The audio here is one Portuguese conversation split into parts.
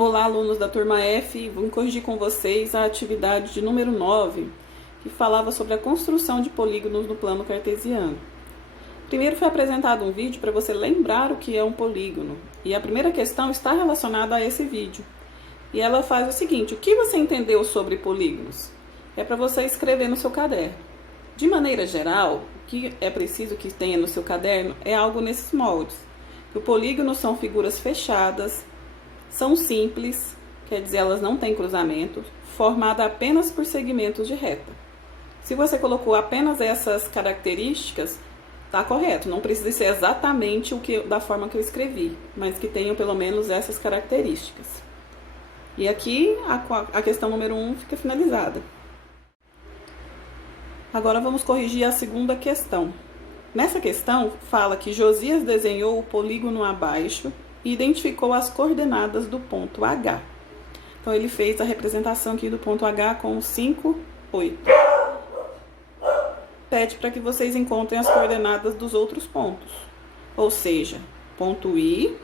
Olá, alunos da turma F, vou corrigir com vocês a atividade de número 9, que falava sobre a construção de polígonos no plano cartesiano. Primeiro foi apresentado um vídeo para você lembrar o que é um polígono, e a primeira questão está relacionada a esse vídeo. E ela faz o seguinte: o que você entendeu sobre polígonos? É para você escrever no seu caderno. De maneira geral, o que é preciso que tenha no seu caderno é algo nesses moldes. O polígono são figuras fechadas, são simples, quer dizer, elas não têm cruzamento, formada apenas por segmentos de reta. Se você colocou apenas essas características, está correto, não precisa ser exatamente da forma que eu escrevi, mas que tenham pelo menos essas características. E aqui a questão número 1 fica finalizada. Agora vamos corrigir a segunda questão. Nessa questão, fala que Josias desenhou o polígono abaixo e identificou as coordenadas do ponto H. Então, ele fez a representação aqui do ponto H com 5, 8. Pede para que vocês encontrem as coordenadas dos outros pontos. Ou seja, ponto I,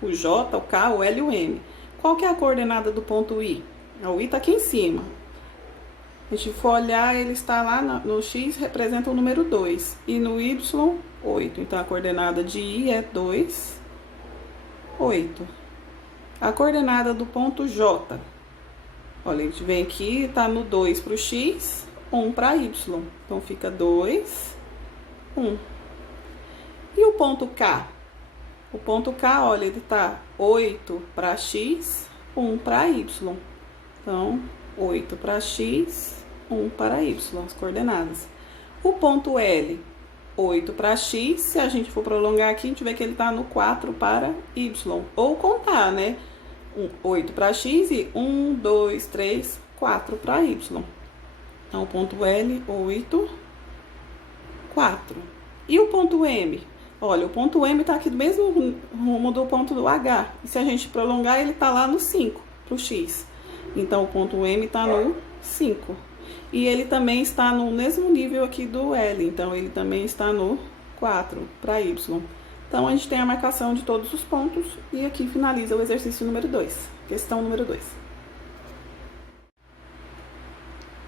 o J, o K, o L e o M. Qual que é a coordenada do ponto I? O I está aqui em cima. A gente for olhar, ele está lá no X, representa o número 2. E no Y, 8. Então, a coordenada de I é 2, 8. A coordenada do ponto J. Olha, a gente vem aqui, está no 2 para o X, 1 para Y. Então, fica 2, 1. E o ponto K? O ponto K, olha, ele está 8 para X, 1 para Y. Então, 8 para X, 1 para Y, as coordenadas. O ponto L, 8 para X, se a gente for prolongar aqui, a gente vê que ele está no 4 para Y. Ou contar, né? 8 para X e 1, 2, 3, 4 para Y. Então, o ponto L, 8, 4. E o ponto M? Olha, o ponto M está aqui do mesmo rumo do ponto do H. E se a gente prolongar, ele está lá no 5 para o X. Então, o ponto M está no 5. E ele também está no mesmo nível aqui do L. Então, ele também está no 4 para Y. Então, a gente tem a marcação de todos os pontos. E aqui finaliza o exercício número 2. Questão número 2.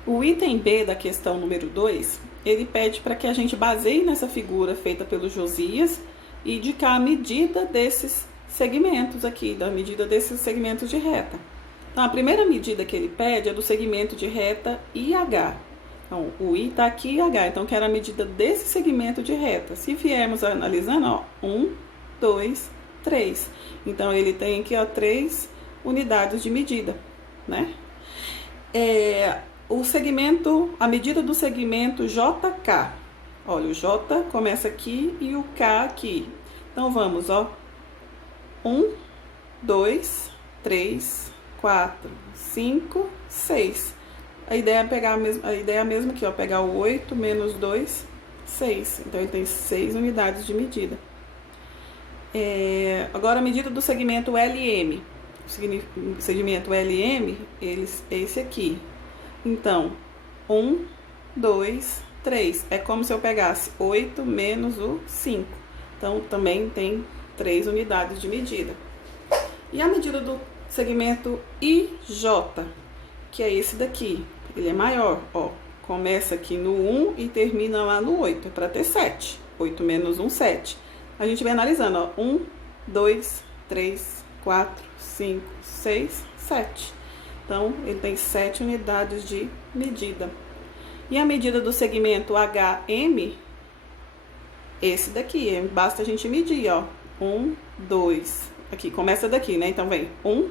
O item B da questão número 2, ele pede para que a gente baseie nessa figura feita pelo Josias e indicar a medida desses segmentos aqui, da medida desses segmentos de reta. Então, a primeira medida que ele pede é do segmento de reta IH. Então, o I está aqui e H, então quero a medida desse segmento de reta. Se viermos analisando, ó, 1, 2, 3. Então, ele tem aqui, ó, 3 unidades de medida, né? A medida do segmento JK. Olha, o J começa aqui e o K aqui. Então, vamos, ó. 1, 2, 3, 4, 5, 6. A ideia é a mesma aqui, ó. Pegar o 8 menos 2, 6. Então, ele tem 6 unidades de medida. Agora, a medida do segmento LM. O segmento LM, é esse aqui. Então, 1, 2, 3. É como se eu pegasse 8 menos o 5. Então, também tem 3 unidades de medida. E a medida do segmento IJ, que é esse daqui. Ele é maior, ó. Começa aqui no 1 e termina lá no 8. É para ter 7. 8 menos 1, 7. A gente vai analisando, ó. 1, 2, 3, 4, 5, 6, 7. Então, ele tem 7 unidades de medida. E a medida do segmento HM, esse daqui, basta a gente medir, ó. 1, 2, aqui, começa daqui, né? Então, vem 1,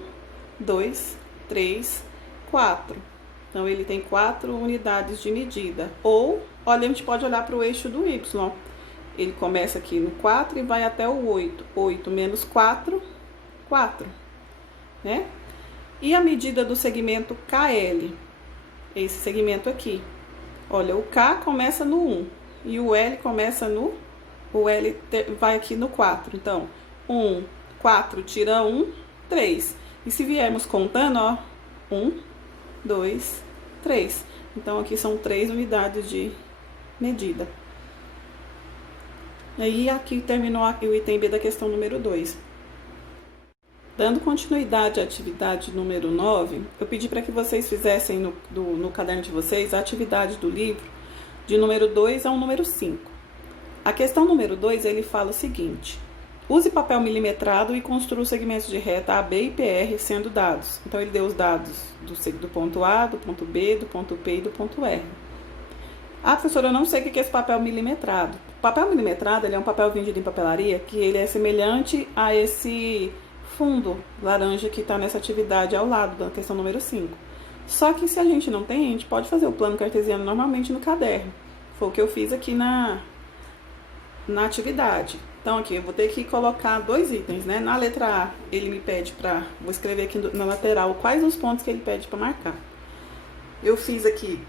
2, 3, 4. Então, ele tem 4 unidades de medida. Ou, olha, a gente pode olhar para o eixo do Y. Ele começa aqui no 4 e vai até o 8. 8 menos 4, 4, né? E a medida do segmento KL, esse segmento aqui. Olha, o K começa no 1 e o L começa no... O L vai aqui no 4. Então, 1, 4, tira 1, 3. E se viermos contando, ó, 1, 2, 3. Então, aqui são 3 unidades de medida. E aqui terminou o item B da questão número 2. Dando continuidade à atividade número 9, eu pedi para que vocês fizessem no caderno de vocês a atividade do livro de número 2 ao número 5. A questão número 2, ele fala o seguinte: use papel milimetrado e construa os segmentos de reta AB e PR sendo dados. Então, ele deu os dados do ponto A, do ponto B, do ponto P e do ponto R. Ah, professora, eu não sei o que é esse papel milimetrado. O papel milimetrado, ele é um papel vendido em papelaria que ele é semelhante a esse fundo laranja que está nessa atividade ao lado da questão número 5. Só que se a gente não tem, a gente pode fazer o plano cartesiano normalmente no caderno. Foi o que eu fiz aqui na atividade. Então, aqui eu vou ter que colocar 2 itens, né? Na letra A, ele me pede vou escrever aqui na lateral quais os pontos que ele pede para marcar. Eu fiz aqui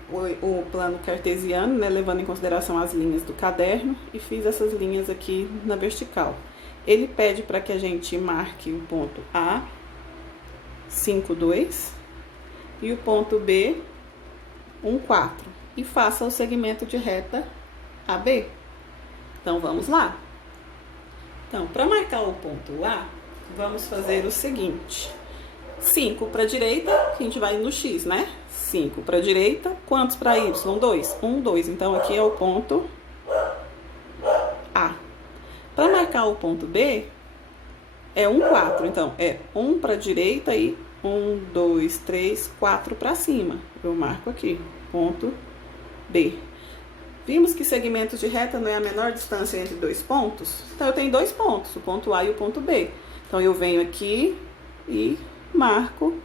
o plano cartesiano, né? Levando em consideração as linhas do caderno, e fiz essas linhas aqui na vertical. Ele pede para que a gente marque o ponto A, 5, 2, e o ponto B, 1, 4. E faça o segmento de reta AB. Então, vamos lá. Então, para marcar o ponto A, vamos fazer o seguinte. 5 para a direita, que a gente vai no X, né? 5 para a direita, quantos para Y? 2. 1, 2. Então, aqui é o ponto A. Para marcar o ponto B, é 1, 4. Então, é 1 para a direita e 1, 2, 3, 4 para cima. Eu marco aqui, ponto B. Vimos que segmentos de reta não é a menor distância entre 2 pontos? Então, eu tenho 2 pontos, o ponto A e o ponto B. Então, eu venho aqui e marco,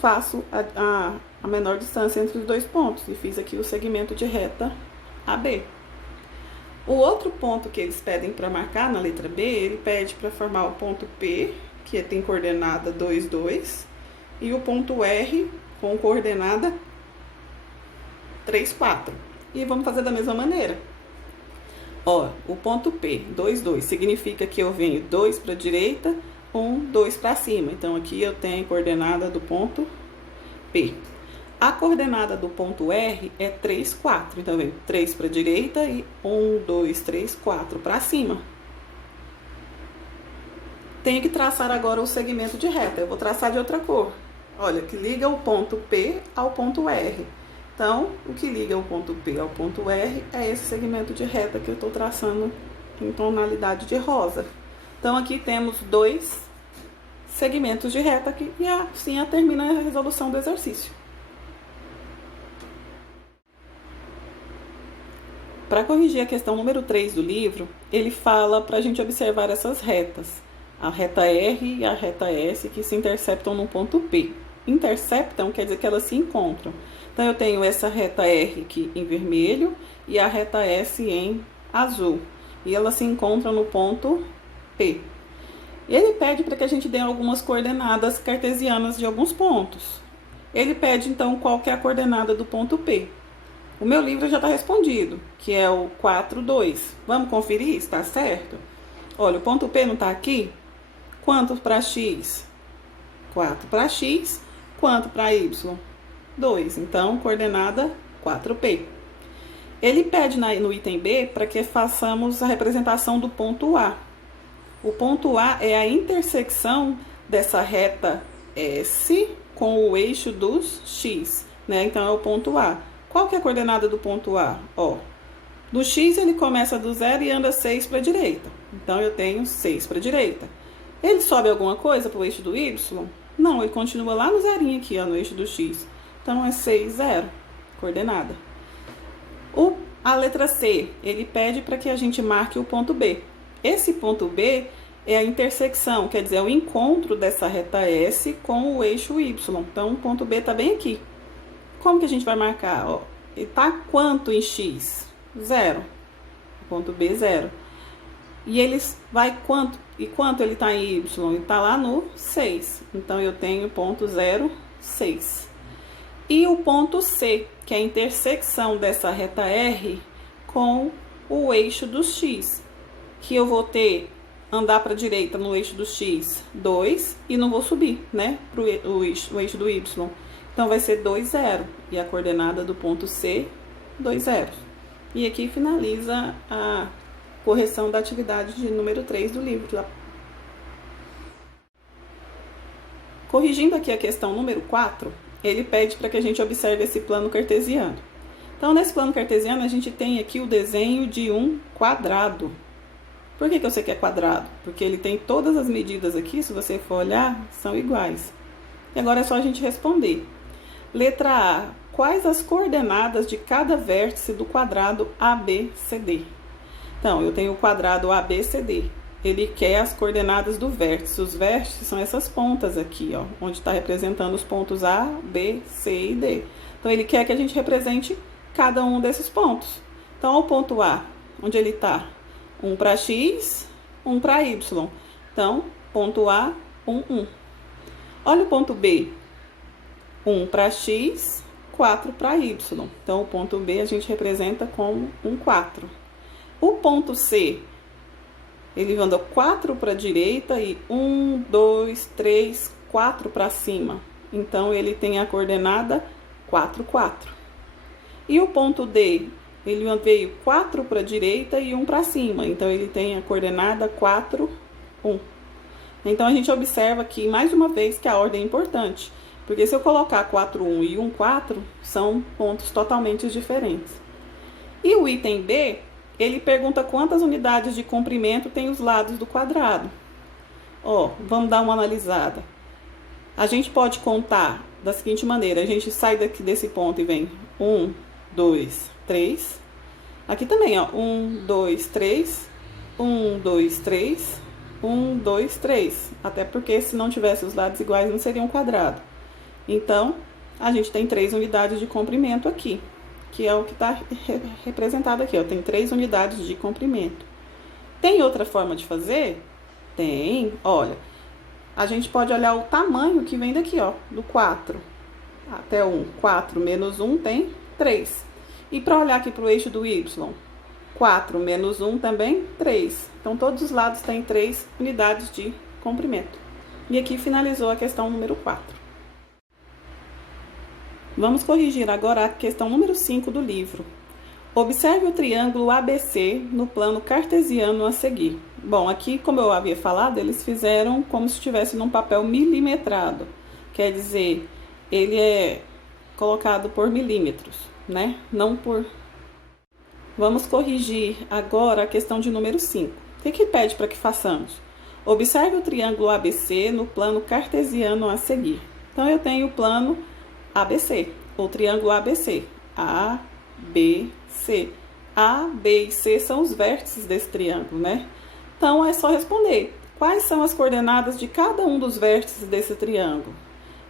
faço a menor distância entre os 2 pontos. E fiz aqui o segmento de reta AB. O outro ponto que eles pedem para marcar na letra B, ele pede para formar o ponto P, que tem coordenada 2, 2, e o ponto R com coordenada 3, 4. E vamos fazer da mesma maneira. Ó, o ponto P, 2, 2, significa que eu venho 2 para a direita, 1, 2 para cima. Então, aqui eu tenho a coordenada do ponto P. A coordenada do ponto R é 3, 4. Então, eu venho 3 para a direita e 1, 2, 3, 4 para cima. Tenho que traçar agora o segmento de reta. Eu vou traçar de outra cor. Olha, que liga o ponto P ao ponto R. Então, o que liga o ponto P ao ponto R é esse segmento de reta que eu estou traçando em tonalidade de rosa. Então, aqui temos 2 segmentos de reta aqui, e assim termina a resolução do exercício. Para corrigir a questão número 3 do livro, ele fala para a gente observar essas retas. A reta R e a reta S que se interceptam no ponto P. Interceptam quer dizer que elas se encontram. Então, eu tenho essa reta R aqui em vermelho e a reta S em azul. E elas se encontram no ponto P. Ele pede para que a gente dê algumas coordenadas cartesianas de alguns pontos. Ele pede, então, qual que é a coordenada do ponto P. O meu livro já está respondido, que é o 4, 2. Vamos conferir se está certo? Olha, o ponto P não está aqui? Quanto para X? 4 para X. Quanto para Y? 2. Então, coordenada 4P. Ele pede no item B para que façamos a representação do ponto A. O ponto A é a intersecção dessa reta S com o eixo dos X, né? Então, é o ponto A. Qual que é a coordenada do ponto A? Ó, no X ele começa do 0 e anda 6 para a direita. Então, eu tenho 6 para a direita. Ele sobe alguma coisa para o eixo do Y? Não, ele continua lá no zerinho aqui, ó, no eixo do X. Então, é 6, 0, coordenada. A letra C, ele pede para que a gente marque o ponto B. Esse ponto B é a intersecção, quer dizer, é o encontro dessa reta S com o eixo Y. Então, o ponto B está bem aqui. Como que a gente vai marcar? Ó, ele está quanto em X? 0. O ponto B, 0. E ele vai quanto? E quanto ele está em Y? Ele está lá no 6. Então, eu tenho ponto 0, 6. E o ponto C, que é a intersecção dessa reta R com o eixo do X. Que eu vou andar para a direita no eixo do X, 2, e não vou subir, né? Para o eixo do Y. Então, vai ser 2, 0. E a coordenada do ponto C, 2, 0. E aqui finaliza a correção da atividade de número 3 do livro. Corrigindo aqui a questão número 4, ele pede para que a gente observe esse plano cartesiano. Então, nesse plano cartesiano, a gente tem aqui o desenho de um quadrado. Por que eu sei que é quadrado? Porque ele tem todas as medidas aqui, se você for olhar, são iguais. E agora é só a gente responder. Letra A. Quais as coordenadas de cada vértice do quadrado ABCD? Então, eu tenho o quadrado ABCD. Ele quer as coordenadas do vértice. Os vértices são essas pontas aqui, ó, onde está representando os pontos A, B, C e D. Então, ele quer que a gente represente cada um desses pontos. Então, o ponto A, onde ele está? 1 para X, 1 para Y. Então, ponto A, 1, 1. Olha o ponto B. 1 para X, 4 para Y. Então, o ponto B a gente representa como um 4. O ponto C, ele anda 4 para a direita e 1, 2, 3, 4 para cima. Então, ele tem a coordenada 4, 4. E o ponto D, ele veio 4 para a direita e 1 para cima. Então, ele tem a coordenada 4, 1. Então, a gente observa aqui, mais uma vez, que a ordem é importante. Porque se eu colocar 4, 1 e 1, 4, são pontos totalmente diferentes. E o item B, ele pergunta quantas unidades de comprimento tem os lados do quadrado. Ó, vamos dar uma analisada. A gente pode contar da seguinte maneira. A gente sai daqui desse ponto e vem 1, 2, 3. Aqui também, ó. 1, 2, 3. 1, 2, 3. 1, 2, 3. Até porque se não tivesse os lados iguais, não seria um quadrado. Então, a gente tem 3 unidades de comprimento aqui, que é o que está representado aqui, ó. Tem 3 unidades de comprimento. Tem outra forma de fazer? Tem. Olha, a gente pode olhar o tamanho que vem daqui, ó, do 4 até 1. 4 menos 1 tem 3. E para olhar aqui para o eixo do Y, 4 menos 1 também 3. Então, todos os lados têm 3 unidades de comprimento. E aqui finalizou a questão número 4. Vamos corrigir agora a questão número 5 do livro. Observe o triângulo ABC no plano cartesiano a seguir. Bom, aqui, como eu havia falado, eles fizeram como se estivesse num papel milimetrado. Quer dizer, ele é colocado por milímetros, né? Não por... Vamos corrigir agora a questão de número 5. O que pede para que façamos? Observe o triângulo ABC no plano cartesiano a seguir. Então, eu tenho o plano ABC, o triângulo ABC. A, B, C. A, B e C são os vértices desse triângulo, né? Então, é só responder. Quais são as coordenadas de cada um dos vértices desse triângulo?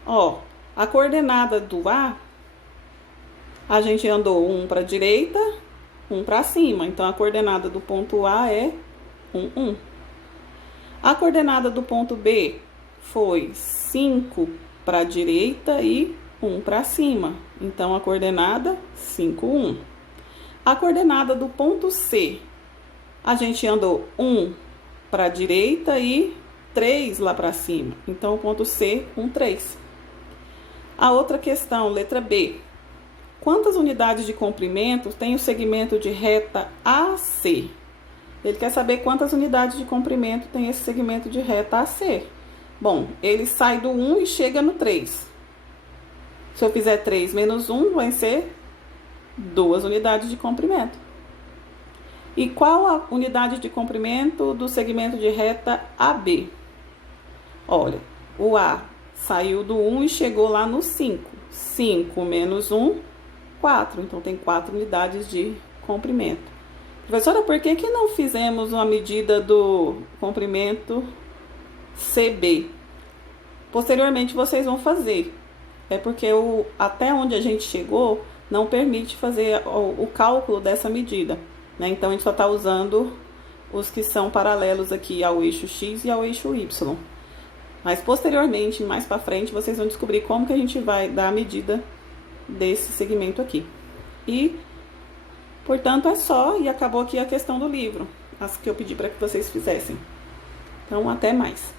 Ó, a coordenada do a gente andou 1 para a direita, 1 para cima. Então, a coordenada do ponto A é 1, 1. A coordenada do ponto B foi 5 para a direita e 1 para cima. Então, a coordenada 5, 1. A coordenada do ponto C, a gente andou 1 para a direita e 3 lá para cima. Então, o ponto C, 1, 3. A outra questão, letra B. Quantas unidades de comprimento tem o segmento de reta AC? Ele quer saber quantas unidades de comprimento tem esse segmento de reta AC. Bom, ele sai do 1 e chega no 3. Se eu fizer 3 menos 1, vai ser 2 unidades de comprimento. E qual a unidade de comprimento do segmento de reta AB? Olha, o A saiu do 1 e chegou lá no 5. 5 menos 1, 4. Então, tem 4 unidades de comprimento. Professora, por que não fizemos uma medida do comprimento CB? Posteriormente, vocês vão fazer. É porque até onde a gente chegou não permite fazer o cálculo dessa medida, né? Então, a gente só está usando os que são paralelos aqui ao eixo X e ao eixo Y. Mas, posteriormente, mais para frente, vocês vão descobrir como que a gente vai dar a medida desse segmento aqui. E, portanto, é só, e acabou aqui a questão do livro, as que eu pedi para que vocês fizessem. Então, até mais.